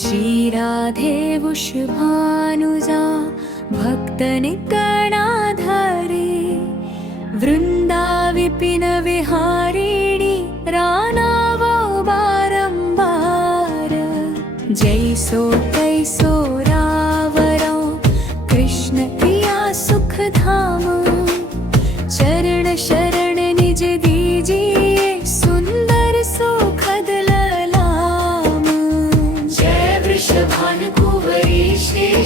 श्रीराधे वृषभानुजा भक्तनिकणाधारे वृंदा विपिन विहारिणी रानावो बारंबार जैसो तैसो रावरो कृष्ण प्रिया सुख धाम चरण शरण निज दीजिए सुंदर सुखद ललाम। जय वृषभान कुंवरी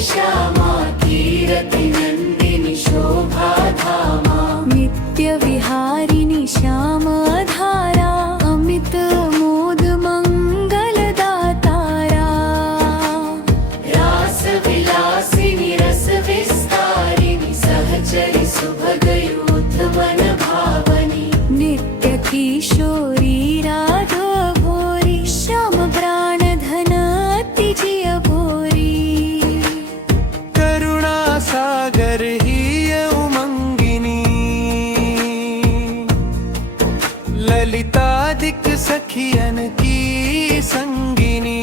श्यामा कीरति नंदिनी शोभा धामा नित्य विहारिणी श्याम धारा अमित मोद मंगल दातारा रास विलासिनी रस विस्तारिणी सहचरी सुभगयुत मन भावनी नित्य किशोरी राधा भोरी श्याम प्राण धन तिजिय भोरी करुणा सागर ही उमंगिनी ललितादिक सखियन की संगिनी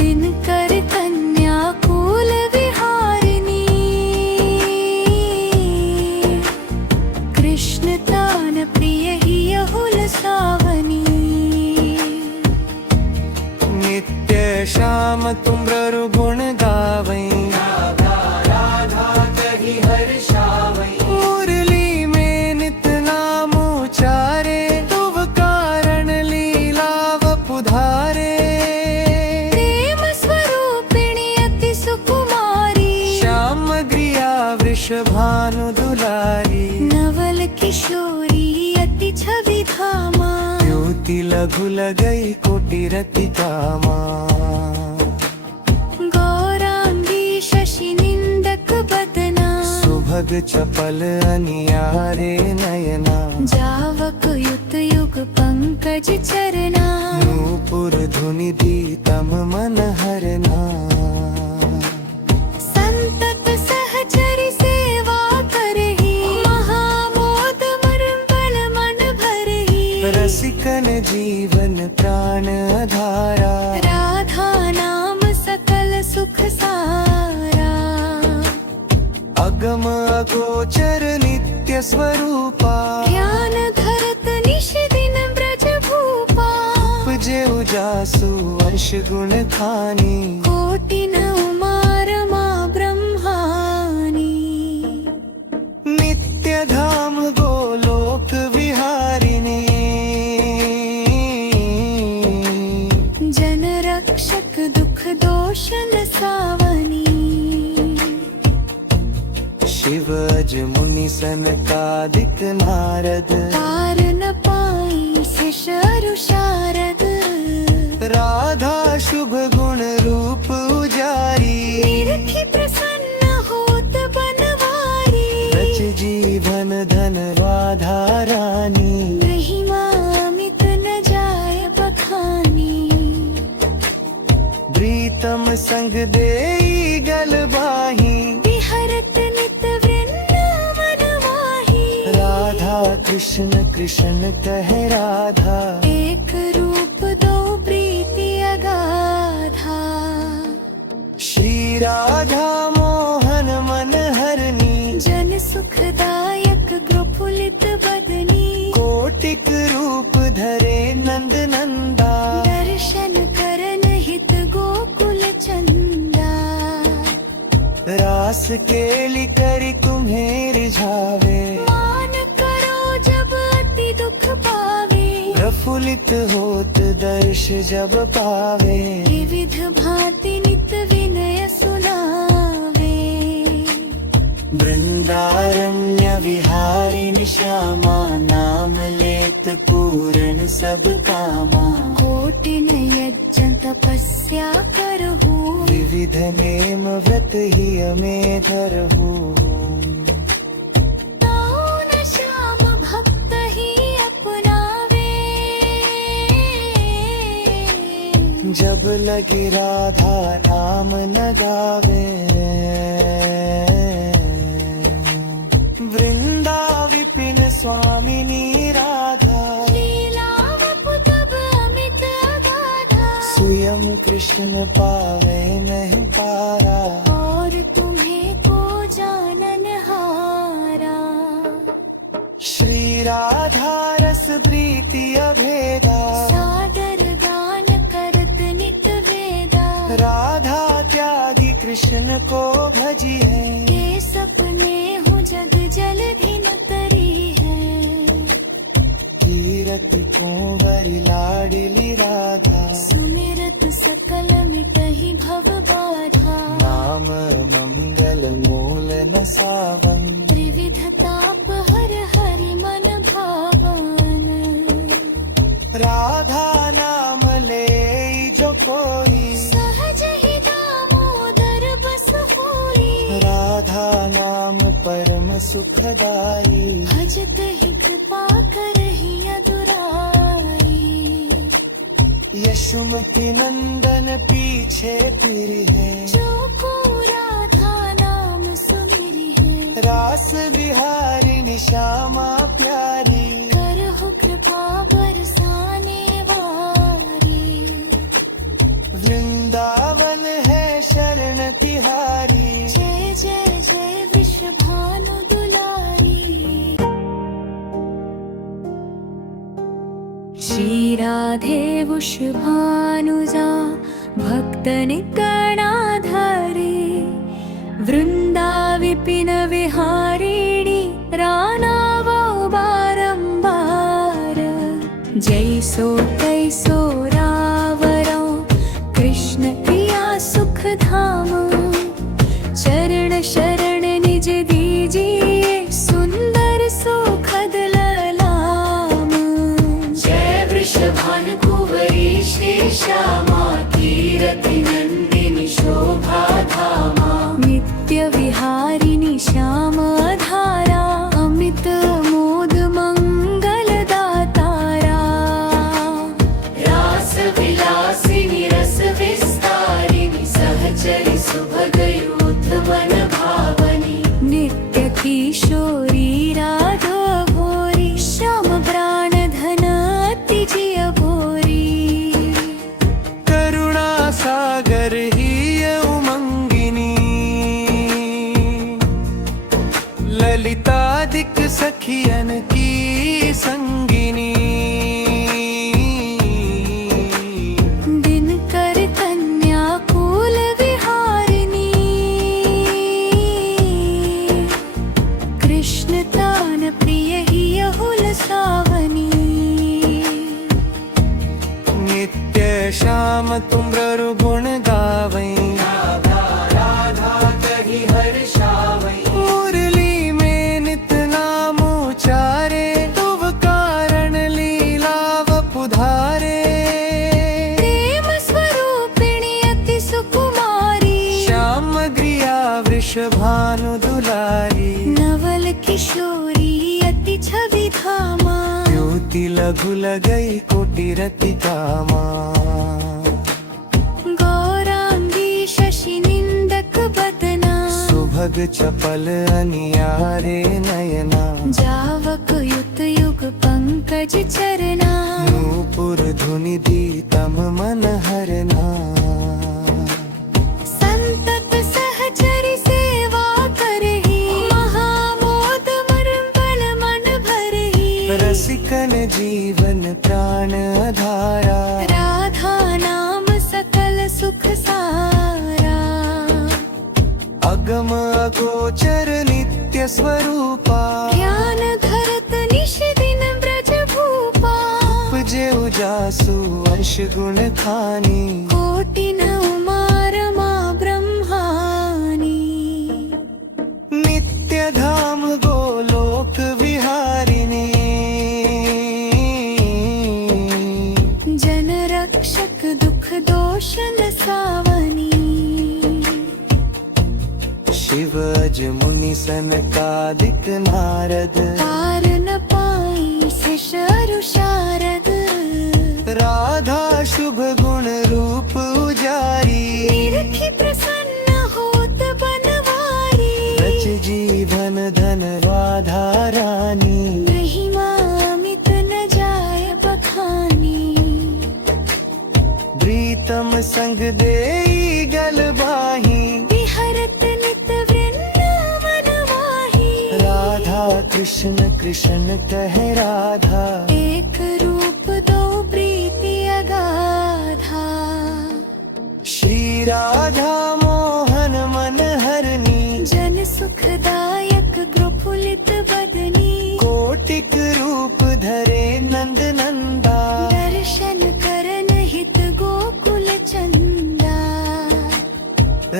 दिनकर कन्या कुल विहारिणी कृष्ण तान प्रिय ही हुल सावनी नित्य श्याम तुम गुण गावई मुरली में नित नाम उचारे तुव कारण लीला वपुधारे प्रेम स्वरूपिणी अति सुकुमारी श्याम ग्रिया वृषभानु दुलारी नवल किशोरी अति छवि धामा द्युति लघु लगई कोटि रति कामा गौरांगी शशि निंदक बदना सुभग चपल अनियारे नयना जावक युत युग पंकज चरना नूपुर धुनि दीतम मन हरना संतत सहचरी सेवा करही महामोद मरबल मन भरही रसिकन जीवन प्राण आधारा राधा नाम सकल सुख सारा अगम अगोचर नित्य स्वरूपा ज्ञान धरत निश दिन ब्रज भूपा उपजे उजासु वंश गुण खानी कोटि न उमा ब्रह्मानी नित्य धाम गोलोक विहारिणी जन रक्षक दुख दोषन सावनी शिवज मुनि सनकादिक नारद पार न पाई शेष अरु शारद राधा शुभ गुण रूप उजारी निरखी प्रसन्न होत बनवारी रच जीवन धन राधा रानी महिमा अमित न जाय बखानी प्रीतम संग देई गल बाही विहरत नित वृंदावन माही राधा कृष्ण कृष्ण कह राधा एक रूप दो प्रीति अगाधा श्री राधा मोहन मन हरनी जन सुखदायक प्रफुल्लित बदनी कोटिक रूप धरे नंद नंदा दर्शन करन हित गोकुल चंदा रास केली करी तुम्हें रिझावे मान करो जब अति दुख पावे प्रफुल्लित होत दर्श जब पावे विविध भांति नित विनय सुनावे वृंदारण्य विहारिणी श्यामा नाम लेत पूरण सब कामा कोटि न यज्ञ तपस्या करहु विविध नेम व्रत ही में धरहु ताऊ न श्याम भक्त ही अपनावे जब लगी राधा नाम न गावे वृंदा विपिन स्वामिनी राधा लीला वपु तब अमित कृष्ण पावे नहीं पारा, और तुम्हें को जानन हारा। श्री राधा रस प्रीति अभेदा, सादर गान करत नित वेदा। राधा त्यागी कृष्ण को भजी है, ये सपने हूँ जग जल भी न तरी है। कीरति कुंवरी लाडली राधा, सुमिरत सकल मिटहि भव बाधा। नाम मंगल मूल न सावन, त्रिविध ताप हर हरि मन भावन। राधा नाम ले जो कोई, सहज ही दामोदर बस होई। राधा नाम परम सुखदाई, भजत ही कृपा करहि अदुराई। यशुमति नंदन पीछे फिरी है, जो को राधा नाम सुमिरि है। रास बिहारी श्यामा प्यारी, करहु कृपा बरसाने वारी। वृंदावन है शरण तिहारी, जय जय जय विश्वभानु दुलारी। श्री राधे वृषभानुजा भक्तनि गणाधारी। वृंदा विपिन विहारिणी रानावो बारंबार। जैसो तैसो रावरो कृष्ण प्रिया सुख धाम। चरण शरण निज दीजिए सुंदर सुखद ललाम। जय वृषभानु कुंवरी श्री श्यामा कीरति नंदिनी शोभा धामा। नित्य विहारिणी श्याम धारा अमित मोद मंगल दातारा। रास विलासिनी रस विस्तारिणी सहचरी सुभग युद्ध मन भावनी। नित्य किशोरी राधा भोरी श्याम प्राण धन अति जिय भोरी। करुणा सागर ही उमंगिनी, ललितादिक सखियन की संगिनी। दिनकर कन्या कुल विहारिणी। कृष्ण तान प्रिय ही अहुल सावनी। नित्य श्याम तुमरु गुण गावै, मुरली में नित नाम उचारे। तुव कारण लीला वपुधारे, प्रेम स्वरूपिणी अति सुकुमारी। श्याम ग्रिया वृषभानु दुलारी। नवल किशोरी अति छवि धामा। द्युति लघु लगई कोटि रति कामा। गौरांगी शशि निंदक बदना। सुभग चपल अनियारे नयना, जावक युत युग पंकज चरना। नूपुर धुनि दीतम मन हरना। संतत सहचरि सेवा करहि। महामोद मरबल मन भरहि। रसिकन जीवन प्राण आधारा, राधा नाम सकल सुख सारा। अगम अगोचर नित्य स्वरूपा। ज्ञान धरत निश दिन ब्रज भूपा। उपजे उजासु अंश गुण खानी, कोटि न उमार मां ब्रह्मानी। नित्य धाम गोलोक विहारिणी। जन रक्षक दुख दोष न सावनी। शिव अज मुनि सनकादिक नारद, पार न पाई शिष अरु शारद। राधा शुभ गुण रूप संग देई गलबाही विहरत नित वृंदावन माही राधा कृष्ण कृष्ण कह राधा एक रूप दो प्रीति अगाधा श्री राधा मोहन मन हरनी जन सुखदायक प्रफुल्लित बदनी कोटिक रूप धरे नंद नंदा दर्शन करन हित गोकुल चंदा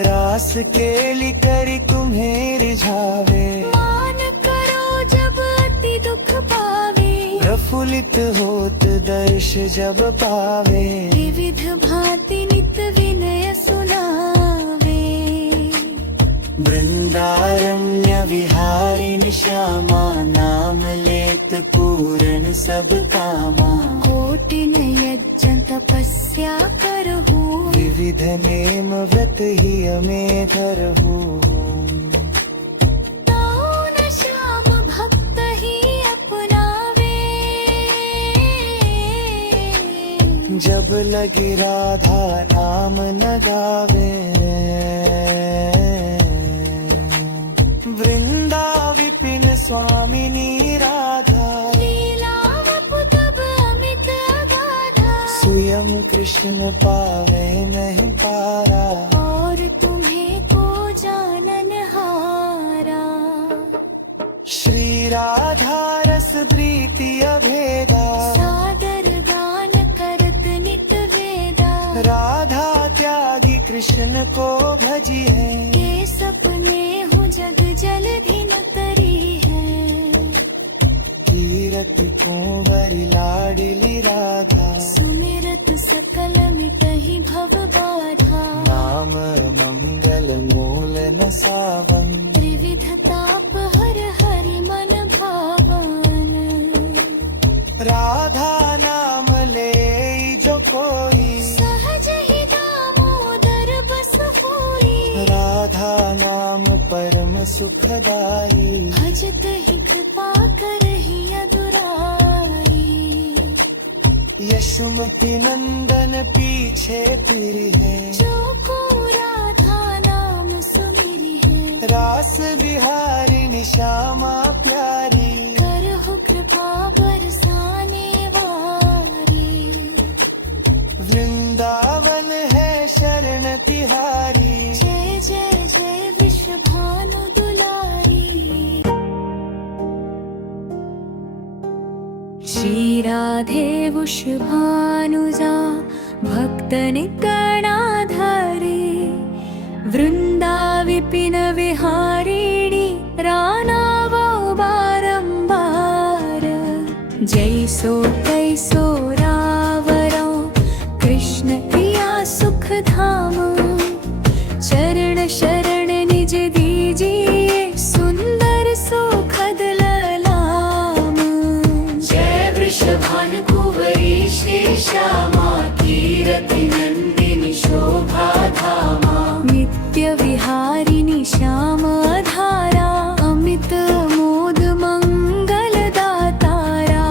रास केली करी तुम्हें रिझावे मान करो जब अति दुख पावे प्रफुल्लित होत दर्श जब पावे विविध भांति नित विनय सुनावे वृंदारण्य विहारिणी श्यामा नाम लेत पूरन सब कामा कोटिन यज्ञ तपस्या करहु विविध नेम व्रत ही हमें धरहु ताऊ न श्याम भक्त ही अपनावे जब लगी राधा नाम न गावे वृंदा विपिन स्वामिनी राधा लीला वपु तब अमित अगाधा स्वयं कृष्ण पावे नहीं पारा और तुम्हें को जानन हारा श्री राधा रस प्रीति अभेदा सादर गान करत नित वेदा राधा त्यागी कृष्ण को भजी है ये सपने हूँ जग जलधि न करी है कीरति कुंवरी लाडली राधा सुमिरत सकल मिटहि भव बाधा नाम मंगल मूल न सावन त्रिविध ताप हर हरि मन भावन राधा नाम ले जो कोई सहज ही दामोदर बस होई राधा नाम परम सुखदाई भजत ही कृपा करहि अदुराई यशोमती नंदन पीछे फिरी है जो को राधा नाम सुमिरी है रास बिहारिणी श्यामा प्यारी करहु कृपा बरसाने वारी वृंदावन है शरण तिहारी जय जय जय विश्व भानु दुलारी श्री राधे वृषभानुजा भक्त निकणाधारे वृंदा विपिन विहारिणी रानावो बारंबार जैसो तैसो रावरो कृष्ण प्रिया सुख धाम चरण शरण निज दीजिए सुंदर सुखद ललाम जय वृषभानु कुंवरी श्री श्यामा कीरति नंदिनी शोभा धामा नित्य विहारिणी श्याम धारा अमित मोद मंगल दातारा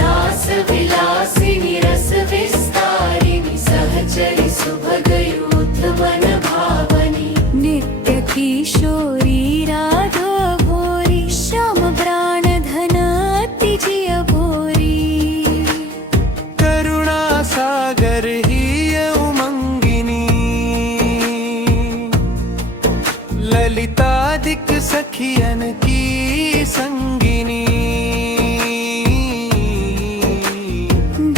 रास विलासिनी रस विस्तारिणी सहचरी सुभगयुत मन भावनी नित्य किशोरी राधा भोरी श्याम प्राण धन अति जिय भोरी करुणा सागर ही उमंगिनी ललितादिक सखियन की संगिनी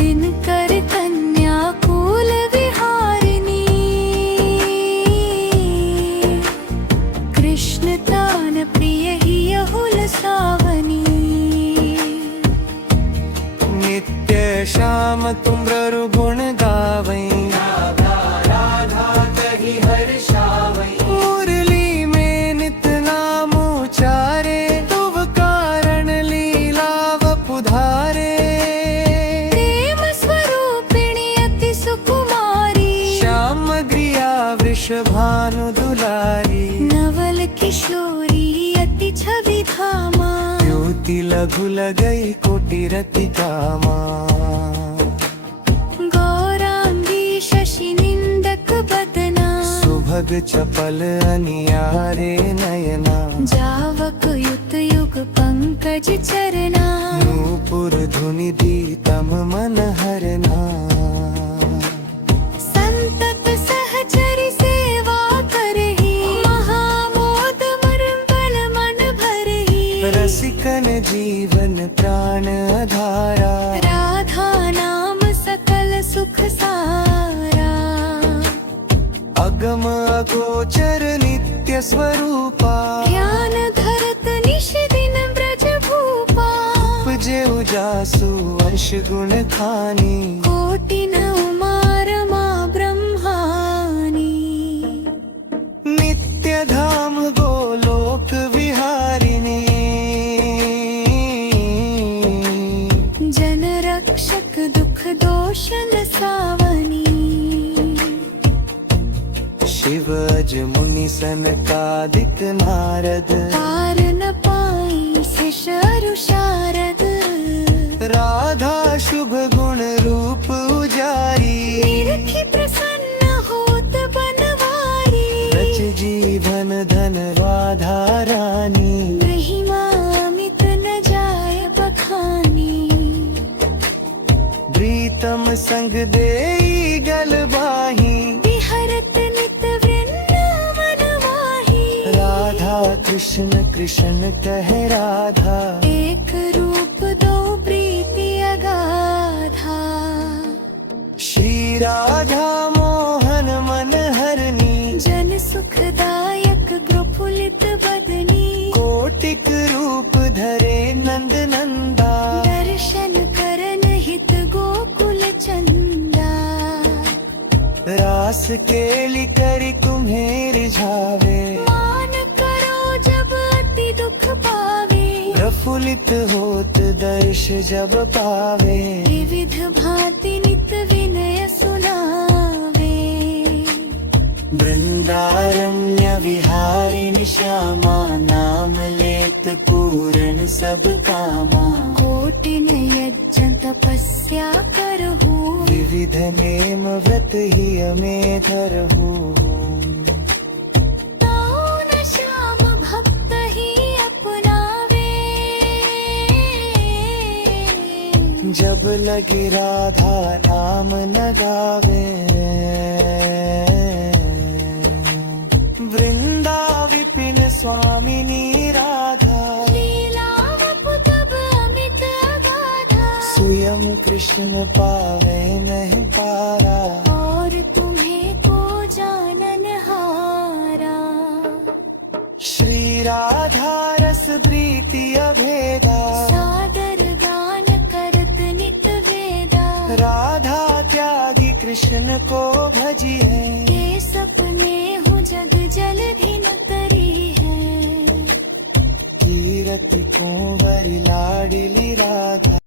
दिनकर कन्या कुल विहारिणी कृष्ण तान प्रिय ही अहुल सावनी नित्य श्याम तुम प्रभु गुण गावई मुरली में नित नाम उचारे तुव कारण लीला वपुधारे प्रेम स्वरूपिणी अति सुकुमारी श्याम ग्रिया वृषभानु दुलारी नवल किशोरी अति छवि धामा ज्योति लघु लगई कोटि रति कामा गौरांगी सुभग चपल अनियारे नयना जावक युत युग पंकज चरना नूपुर धुनि दीतम मन हरना संतत सहचरि सेवा करहि महामोद मर्मल मन भरहि रसिकन जीवन प्राण आधारा राधा नाम सकल सुख सारा अगम अगोचर नित्य स्वरूपा ध्यान धरत निश दिन ब्रज भूपा उपजे उजासु अंश गुण खानी कोटि न उमारमा ब्रह्मानी नित्य धाम गोलोक विहारिणी जन रक्षक दुख दोष नसावनी शिव अज मुनि सनकादिक नारद पार न पाई शिष अरु शारद राधा शुभ गुण रूप उजारी निरखि प्रसन्न होत बनवारी रच जीवन धन राधा रानी महिमा अमित न जाय बखानी प्रीतम संग देई गल बाही विहरत नित वृंदावन माही राधा कृष्ण कृष्ण कह राधा एक रूप दो प्रीति अगाधा श्री राधा मोहन मन हरनी जन सुखदायक प्रफुल्लित बदनी कोटिक रूप धरे नंद नंदा दर्शन करन हित गोकुल चंदा रास केली करी तुम्हें रिझावे मान करो जब अति दुख पावे प्रफुल्लित होत दर्श जब पावे विविध भांति नित विनय सुनावे वृंदारण्य विहारिणी श्यामा नाम लेत पूरन सब कामा कोटिन यज्ञ तपस्या करहु विविध नेम व्रत ही में धरहु ताऊ न श्याम भक्त ही अपनावे जब लगी राधा नाम न गावे वृंदा विपिन स्वामिनी राधा लीलावपु तब अमित अगाधा स्वयं कृष्ण पावे नहीं पारा और तुम्हें को जानन हारा श्री राधा रस प्रीति अभेदा सादर गान करत नित वेदा राधा त्यागी कृष्ण को भजी है ये सपने हूँ जग जलधि न करी है कीरति कुंवरी लाडली राधा